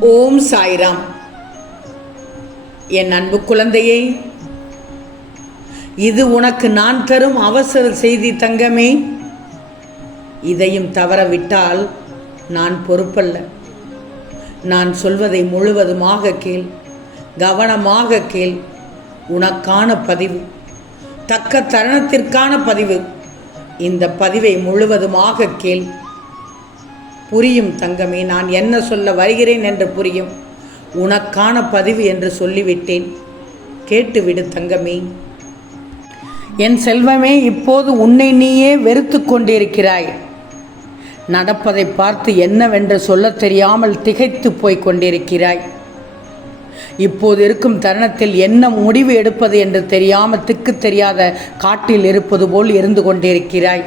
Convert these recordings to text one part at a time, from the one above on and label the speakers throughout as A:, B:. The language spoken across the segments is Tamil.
A: ஓம் சாய்ராம். என் அன்பு குழந்தையே இது உனக்கு நான் தரும் அவசர செய்தி தங்கமே. இதையும் தவறவிட்டால் நான் பொறுப்பல்ல. நான் சொல்வதை முழுவதுமாக கேள் கவனமாக கேள். உனக்கான பதிவு தக்க தருணத்திற்கான பதிவு. இந்த பதிவை முழுவதுமாக கேள். புரியும் தங்கமே நான் என்ன சொல்ல வருகிறேன் என்று புரியும். உனக்கான பதிவு என்று சொல்லிவிட்டேன். கேட்டுவிடு தங்கமே. என் செல்வமே இப்போது உன்னை நீயே வெறுத்து கொண்டிருக்கிறாய். நடப்பதை பார்த்து என்னவென்று சொல்லத் தெரியாமல் திகைத்து போய் கொண்டிருக்கிறாய். இப்போது இருக்கும் தருணத்தில் என்ன முடிவு எடுப்பது என்று தெரியாமல் திக்கு தெரியாத காட்டில் இருப்பது போல் இருந்து கொண்டிருக்கிறாய்.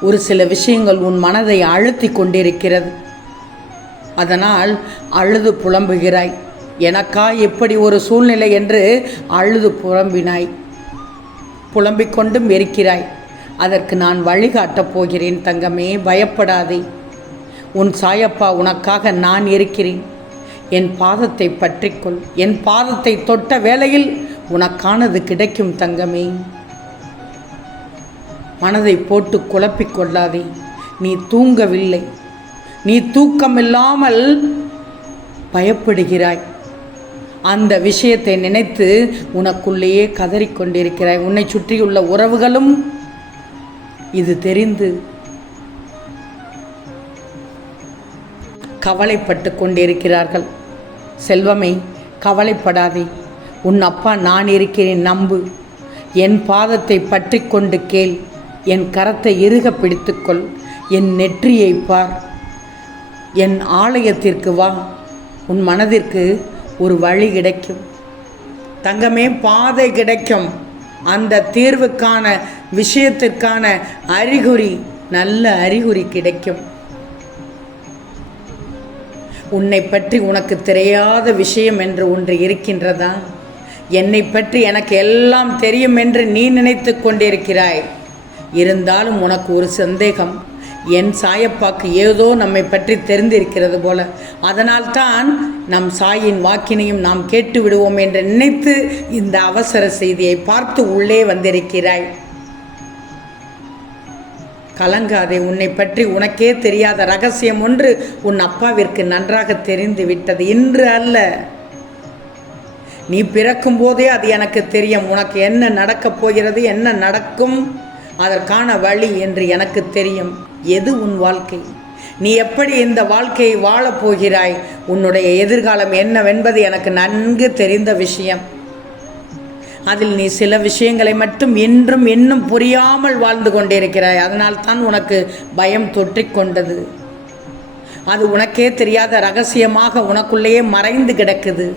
A: ஒரு சில விஷயங்கள் உன் மனதை அழுத்தி கொண்டிருக்கிறது. அதனால் அழுது புலம்புகிறாய். எனக்கா இப்படி ஒரு சூழ்நிலை என்று அழுது புலம்பினாய். புலம்பிக் கொண்டும் இருக்கிறாய். அதற்கு நான் வழிகாட்டப் போகிறேன் தங்கமே பயப்படாதே. உன் சாயப்பா உனக்காக நான் இருக்கிறேன். என் பாதத்தை பற்றிக்கொள் என் பாதத்தை தொட்ட வேளையில் உனக்கானது கிடைக்கும் தங்கமே. மனதை போட்டு குழப்பிக் கொள்ளாதே. நீ தூங்கவில்லை. நீ தூக்கமில்லாமல் பயப்படுகிறாய். அந்த விஷயத்தை நினைத்து உனக்குள்ளேயே கதறிக்கொண்டிருக்கிறாய் உன்னை சுற்றியுள்ள உறவுகளும் இது தெரிந்து கவலைப்பட்டு கொண்டிருக்கிறார்கள். செல்வமே கவலைப்படாதே. உன் அப்பா நான் இருக்கிறேன் நம்பு. என் பாதத்தை பற்றி கொண்டு கேள். என் கரத்தை இறுக பிடித்துக்கொள் என் நெற்றியை பார். என் ஆலயத்திற்கு வா உன் மனதிற்கு ஒரு வழி கிடைக்கும். தங்கமே பாதை கிடைக்கும். அந்த தீர்வுக்கான விஷயத்திற்கான அறிகுறி நல்ல அறிகுறி கிடைக்கும். உன்னை பற்றி உனக்கு தெரியாத விஷயம் என்று ஒன்று இருக்கின்றதா? என்னை பற்றி எனக்கு எல்லாம் தெரியும் என்று நீ நினைத்து கொண்டிருக்கிறாய். இருந்தாலும் உனக்கு ஒரு சந்தேகம். என் சாயப்பாக்கு ஏதோ நம்மை பற்றி தெரிந்திருக்கிறது போல. அதனால்தான் நம் சாயின் வாக்கினையும் நாம் கேட்டு விடுவோம் என்று நினைத்து இந்த அவசர செய்தியை பார்த்து உள்ளே வந்திருக்கிறாய். கலங்காதே உன்னை பற்றி உனக்கே தெரியாத ரகசியம் ஒன்று உன் அப்பாவிற்கு நன்றாக தெரிந்து விட்டது இன்று அல்ல. நீ பிறக்கும் போதே அது எனக்கு தெரியும். உனக்கு என்ன நடக்கப் போகிறது என்ன நடக்கும்? அதற்கான வழி என்று எனக்கு தெரியும். எது உன் வாழ்க்கை? நீ எப்படி இந்த வாழ்க்கையை வாழப் போகிறாய்? உன்னுடைய எதிர்காலம் என்னவென்பது எனக்கு நன்கு தெரிந்த விஷயம். அதில் நீ சில விஷயங்களை மட்டும் இன்றும் இன்னும் புரியாமல் வாழ்ந்து கொண்டிருக்கிறாய். அதனால் தான் உனக்கு பயம் தொற்றிக்கொண்டது அது உனக்கே தெரியாத ரகசியமாக உனக்குள்ளேயே மறைந்து கிடக்குது.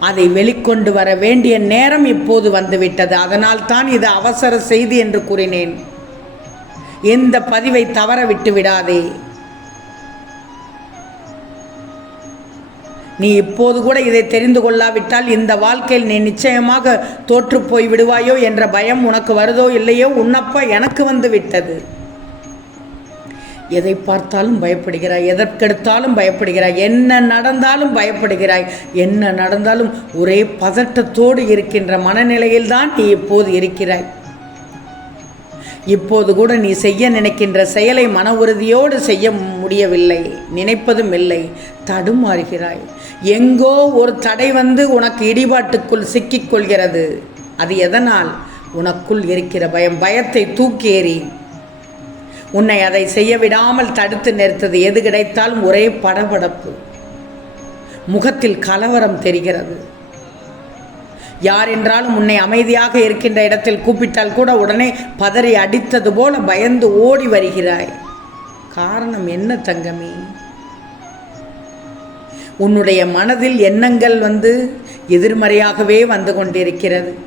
A: அதை வெளிக்கொண்டு வர வேண்டிய நேரம் இப்போது வந்துவிட்டது. அதனால் தான் இது அவசர செய்தி என்று கூறினேன். இந்த பதிவை தவற விட்டு விடாதே. நீ இப்போது கூட இதை தெரிந்து கொள்ளாவிட்டால் இந்த வாழ்க்கையில் நீ நிச்சயமாக தோற்று போய் விடுவாயோ என்ற பயம் உனக்கு வருதோ இல்லையோ? உன்னப்பா எனக்கு வந்து விட்டது. எதை பார்த்தாலும் பயப்படுகிறாய் எதற்கெடுத்தாலும் பயப்படுகிறாய் என்ன நடந்தாலும் பயப்படுகிறாய் என்ன நடந்தாலும் ஒரே பதட்டத்தோடு இருக்கின்ற மனநிலையில்தான் நீ இப்போது இருக்கிறாய். இப்போது கூட நீ செய்ய நினைக்கின்ற செயலை மன உறுதியோடு செய்ய முடியவில்லை நினைப்பதும் இல்லை தடுமாறுகிறாய். எங்கோ ஒரு தடை வந்து உனக்கு இடிபாட்டுக்குள் சிக்கிக் கொள்கிறது. அது எதனால்? உனக்குள் இருக்கிற பயம் பயத்தை தூக்கேறி உன்னை அதை செய்ய விடாமல் தடுத்து நிறுத்தது எது கிடைத்தாலும் ஒரே படபடப்பு. முகத்தில் கலவரம் தெரிகிறது. யார் என்றாலும் உன்னை அமைதியாக இருக்கின்ற இடத்தில் கூப்பிட்டால் கூட உடனே பதறி அடித்தது போல பயந்து ஓடி வருகிறாய். காரணம் என்ன தங்கமே? உன்னுடைய மனதில் எண்ணங்கள் வந்து எதிர்மறையாகவே வந்து கொண்டிருக்கிறது.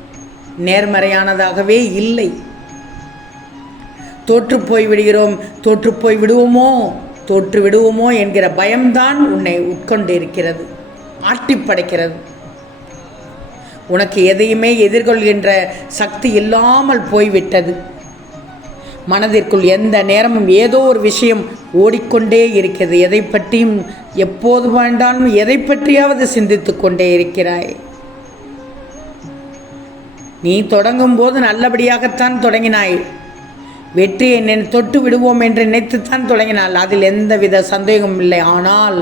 A: நேர்மறையானதாகவே இல்லை. தோற்றுப்போய் விடுகிறோம் தோற்றுப்போய் விடுவோமோ தோற்று விடுவோமோ என்கிற பயம்தான் உன்னை உட்கொண்டிருக்கிறது. ஆட்டி படைக்கிறது. உனக்கு எதையுமே எதிர்கொள்கின்ற சக்தி இல்லாமல் போய்விட்டது. மனதிற்குள் எந்த நேரமும் ஏதோ ஒரு விஷயம் ஓடிக்கொண்டே இருக்கிறது. எதை பற்றியும் எப்போது வேண்டாலும் எதை பற்றியாவது சிந்தித்து கொண்டே இருக்கிறாய். நீ தொடங்கும் போது நல்லபடியாகத்தான் தொடங்கினாய். வெற்றியை நினை தொட்டு விடுவோம் என்று நினைத்துத்தான் தொடங்கினாள். அதில் எந்தவித சந்தேகமும் இல்லை. ஆனால்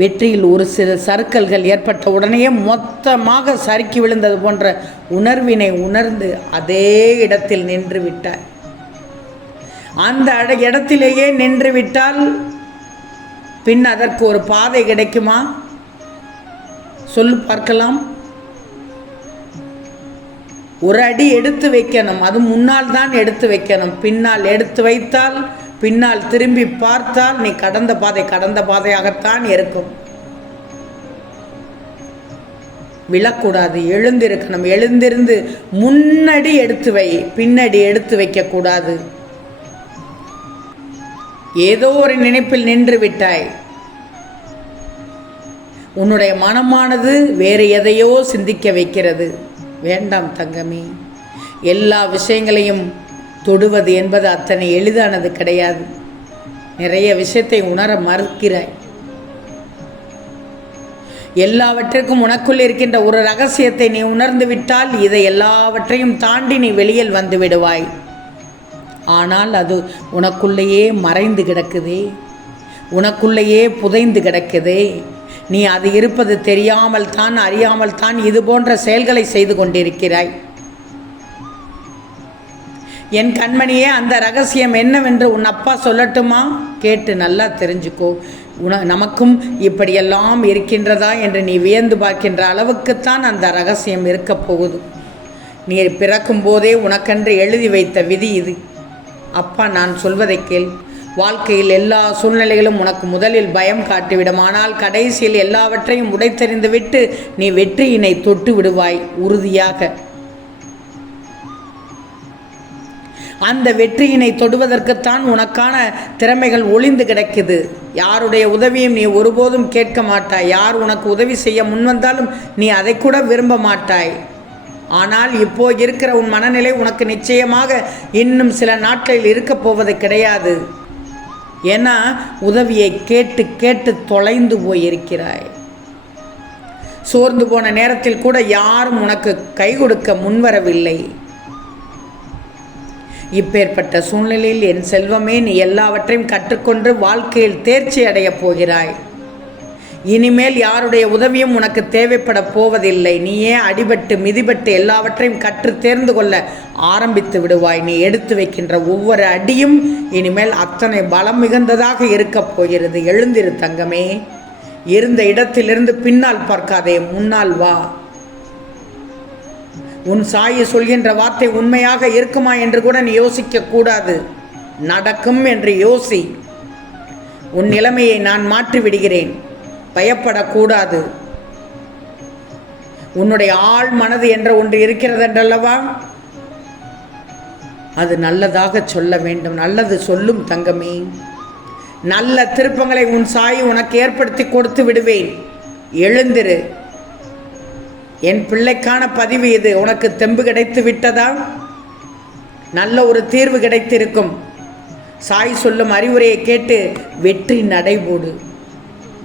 A: வெற்றியில் ஒரு சில சறுக்கல்கள் ஏற்பட்ட உடனேயே மொத்தமாக சறுக்கி விழுந்தது போன்ற உணர்வினை உணர்ந்து அதே இடத்தில் நின்று விட்டார் அந்த இடத்திலேயே நின்று விட்டால் பின் அதற்கு ஒரு பாதை கிடைக்குமா? சொல்லு பார்க்கலாம். ஒரு அடி எடுத்து வைக்கணும். அது முன்னால் தான் எடுத்து வைக்கணும். பின்னால் எடுத்து வைத்தால் பின்னால் திரும்பி பார்த்தால் நீ கடந்த பாதை கடந்த பாதையாகத்தான் இருக்கும். விழக்கூடாது. எழுந்திருக்கணும். எழுந்திருந்து முன்னடி எடுத்து வை. பின்னடி எடுத்து வைக்கக்கூடாது. ஏதோ ஒரு நினைப்பில் நின்று விட்டாய். உன்னுடைய மனமானது வேறு எதையோ சிந்திக்க வைக்கிறது. வேண்டாம் தங்கமே. எல்லா விஷயங்களையும் தொடுவது என்பது அத்தனை எளிதானது கிடையாது. நிறைய விஷயத்தை உணர மறுக்கிறாய். எல்லாவற்றிற்கும் உனக்குள் இருக்கின்ற ஒரு ரகசியத்தை நீ உணர்ந்து விட்டால் இதை எல்லாவற்றையும் தாண்டி நீ வெளியில் வந்து விடுவாய். ஆனால் அது உனக்குள்ளேயே மறைந்து கிடக்குதே. உனக்குள்ளேயே புதைந்து கிடக்குதே. நீ அது இருப்பது தெரியாமல் தான் அறியாமல் தான் இது போன்ற செயல்களை செய்து கொண்டிருக்கிறாய். என் கண்மணியே அந்த ரகசியம் என்னவென்று உன் அப்பா சொல்லட்டுமா? கேட்டு நல்லா தெரிஞ்சுக்கோ. உன நமக்கும் இப்படியெல்லாம் இருக்கின்றதா என்று நீ வியந்து பார்க்கின்ற அளவுக்குத்தான் அந்த ரகசியம் இருக்கப் போகுது. நீ பிறக்கும் போதே உனக்கென்று எழுதி வைத்த விதி இது. அப்பா நான் சொல்வதை கேள். வாழ்க்கையில் எல்லா சூழ்நிலைகளும் உனக்கு முதலில் பயம் காட்டிவிடும். ஆனால் கடைசியில் எல்லாவற்றையும் உடைத்தறிந்துவிட்டு நீ வெற்றியினை தொட்டு விடுவாய் உறுதியாக. அந்த வெற்றியினை தொடுவதற்குத்தான் உனக்கான திறமைகள் ஒளிந்து கிடக்குது. யாருடைய உதவியும் நீ ஒருபோதும் கேட்க மாட்டாய். யார் உனக்கு உதவி செய்ய முன்வந்தாலும் நீ அதை கூட விரும்ப மாட்டாய். ஆனால் இப்போ இருக்கிற உன் மனநிலை உனக்கு நிச்சயமாக இன்னும் சில நாட்களில் இருக்கப் போவது கிடையாது. ஏன்னா உதவியை கேட்டு கேட்டு தொலைந்து போயிருக்கிறாய். சோர்ந்து போன நேரத்தில் கூட யாரும் உனக்கு கை கொடுக்க முன்வரவில்லை. இப்பேற்பட்ட சூழ்நிலையில் என் செல்வமே நீ எல்லாவற்றையும் கற்றுக்கொண்டு வாழ்க்கையில் தேர்ச்சி அடையப் போகிறாய். இனிமேல் யாருடைய உதவியும் உனக்கு தேவைப்பட போவதில்லை. நீயே அடிபட்டு மிதிபட்டு எல்லாவற்றையும் கற்று தேர்ந்து கொள்ள ஆரம்பித்து விடுவாய். நீ எடுத்து வைக்கின்ற ஒவ்வொரு அடியும் இனிமேல் அத்தனை பலம் மிகுந்ததாக இருக்கப் போகிறது. எழுந்திரு தங்கமே. இருந்த இடத்திலிருந்து பின்னால் பார்க்காதே முன்னால் வா. உன் சாயி சொல்கின்ற வார்த்தை உண்மையாக இருக்குமா என்று கூட நீ யோசிக்க கூடாது. நடக்கும் என்று யோசி. உன் நிலைமையை நான் மாற்றி விடுகிறேன். பயப்படக்கூடாது. உன்னுடைய ஆள் மனது என்ற ஒன்று இருக்கிறது என்றல்லவா அது நல்லதாக சொல்ல வேண்டும். நல்லது சொல்லும் தங்கமே. நல்ல திருப்பங்களை உன் சாய் உனக்கு ஏற்படுத்தி கொடுத்து விடுவேன். எழுந்திரு. என் பிள்ளைக்கான பதிவு இது. உனக்கு தெம்பு கிடைத்து விட்டதா? நல்ல ஒரு தீர்வு கிடைத்திருக்கும். சாய் சொல்லும் அறிவுரையை கேட்டு வெற்றி நடைபோடு.